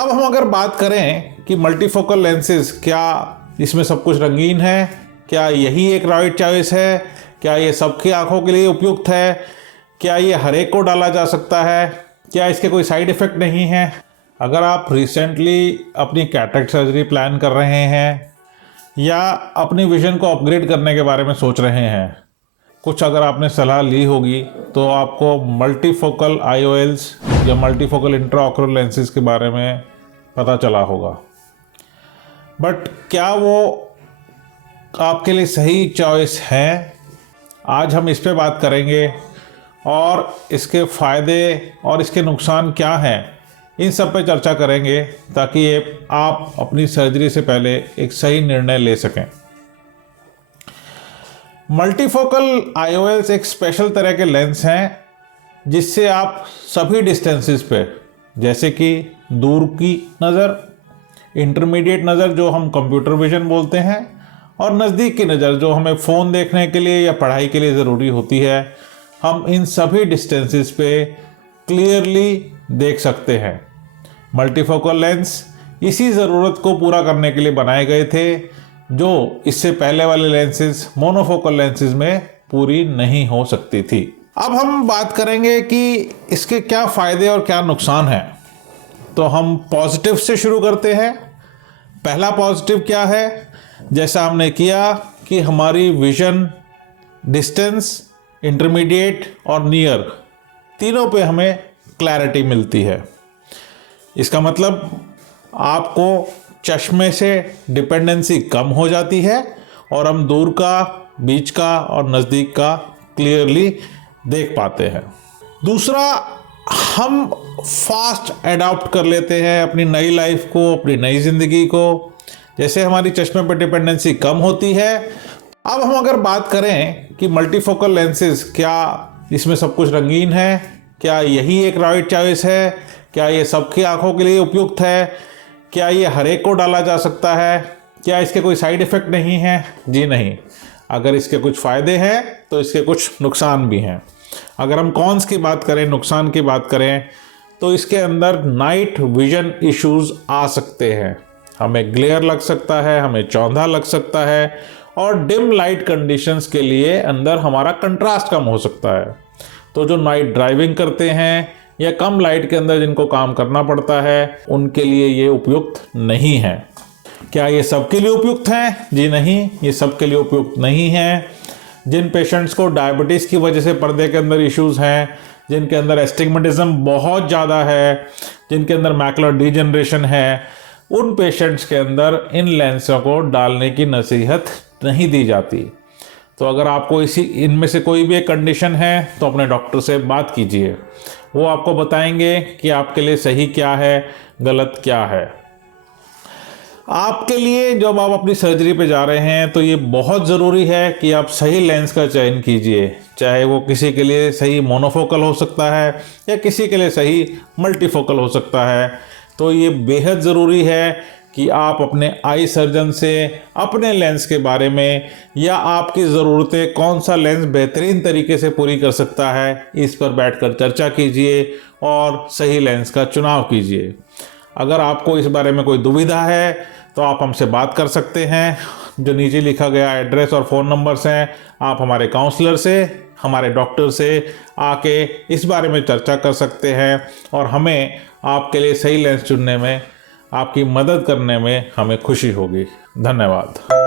अब हम अगर बात करें कि मल्टीफोकल लेंसेज, क्या इसमें सब कुछ रंगीन है, क्या यही एक राइट चॉइस है, क्या ये सबकी आंखों के लिए उपयुक्त है, क्या ये हर एक को डाला जा सकता है, क्या इसके कोई साइड इफ़ेक्ट नहीं है। अगर आप रिसेंटली अपनी कैटरेक्ट सर्जरी प्लान कर रहे हैं या अपनी विजन को अपग्रेड करने के बारे में सोच रहे हैं, कुछ अगर आपने सलाह ली होगी तो आपको मल्टीफोकल IOLs या मल्टीफोकल इंट्राऑक्यूलर लेंसेज के बारे में पता चला होगा, बट क्या वो आपके लिए सही चॉइस है? आज हम इस पे बात करेंगे और इसके फ़ायदे और इसके नुकसान क्या हैं, इन सब पे चर्चा करेंगे ताकि आप अपनी सर्जरी से पहले एक सही निर्णय ले सकें। मल्टीफोकल IOLs एक स्पेशल तरह के लेंस हैं जिससे आप सभी डिस्टेंसेस पे, जैसे कि दूर की नज़र, इंटरमीडिएट नज़र जो हम कंप्यूटर विजन बोलते हैं, और नज़दीक की नज़र जो हमें फ़ोन देखने के लिए या पढ़ाई के लिए ज़रूरी होती है, हम इन सभी डिस्टेंसेस पे क्लियरली देख सकते हैं। मल्टीफोकल लेंस इसी ज़रूरत को पूरा करने के लिए बनाए गए थे जो इससे पहले वाले लेंसेज, मोनोफोकल लेंसेज में पूरी नहीं हो सकती थी। अब हम बात करेंगे कि इसके क्या फ़ायदे और क्या नुकसान हैं। तो हम पॉजिटिव से शुरू करते हैं। पहला पॉजिटिव क्या है? जैसा हमने किया कि हमारी विजन, डिस्टेंस, इंटरमीडिएट और नियर, तीनों पे हमें क्लैरिटी मिलती है। इसका मतलब आपको चश्मे से डिपेंडेंसी कम हो जाती है और हम दूर का, बीच का और नज़दीक का क्लियरली देख पाते हैं। दूसरा, हम फास्ट अडॉप्ट कर लेते हैं अपनी नई लाइफ को, अपनी नई ज़िंदगी को। जैसे हमारी चश्मे पर डिपेंडेंसी कम होती है। अब हम अगर बात करें कि मल्टीफोकल लेंसेज, क्या इसमें सब कुछ रंगीन है, क्या यही एक राइट चॉइस है, क्या ये सबकी आंखों के लिए उपयुक्त है, क्या ये हर एक को डाला जा सकता है, क्या इसके कोई साइड इफ़ेक्ट नहीं है? जी नहीं। अगर इसके कुछ फ़ायदे हैं तो इसके कुछ नुकसान भी हैं। अगर हम कॉन्स की बात करें, नुकसान की बात करें, तो इसके अंदर नाइट विजन इश्यूज़ आ सकते हैं। हमें ग्लेयर लग सकता है, हमें चौंधा लग सकता है, और डिम लाइट कंडीशंस के लिए अंदर हमारा कंट्रास्ट कम हो सकता है। तो जो नाइट ड्राइविंग करते हैं या कम लाइट के अंदर जिनको काम करना पड़ता है, उनके लिए ये उपयुक्त नहीं है। क्या ये सबके लिए उपयुक्त हैं? जी नहीं, ये सबके लिए उपयुक्त नहीं है। जिन पेशेंट्स को डायबिटीज़ की वजह से पर्दे के अंदर इश्यूज़ हैं, जिनके अंदर एस्टिग्मेटिज्म बहुत ज़्यादा है, जिनके अंदर मैकुलर डीजनरेशन है, उन पेशेंट्स के अंदर इन लेंसों को डालने की नसीहत नहीं दी जाती। तो अगर आपको इनमें से कोई भी एक कंडीशन है तो अपने डॉक्टर से बात कीजिए। वो आपको बताएंगे कि आपके लिए सही क्या है, गलत क्या है। आपके लिए जब आप अपनी सर्जरी पे जा रहे हैं तो ये बहुत ज़रूरी है कि आप सही लेंस का चयन कीजिए। चाहे वो किसी के लिए सही मोनोफोकल हो सकता है या किसी के लिए सही मल्टीफोकल हो सकता है। तो ये बेहद ज़रूरी है कि आप अपने आई सर्जन से अपने लेंस के बारे में या आपकी ज़रूरतें कौन सा लेंस बेहतरीन तरीके से पूरी कर सकता है, इस पर बैठकर चर्चा कीजिए और सही लेंस का चुनाव कीजिए। अगर आपको इस बारे में कोई दुविधा है तो आप हमसे बात कर सकते हैं। जो नीचे लिखा गया एड्रेस और फ़ोन नंबर्स हैं, आप हमारे काउंसलर से, हमारे डॉक्टर से आके इस बारे में चर्चा कर सकते हैं और हमें आपके लिए सही लेंस चुनने में, आपकी मदद करने में हमें खुशी होगी। धन्यवाद।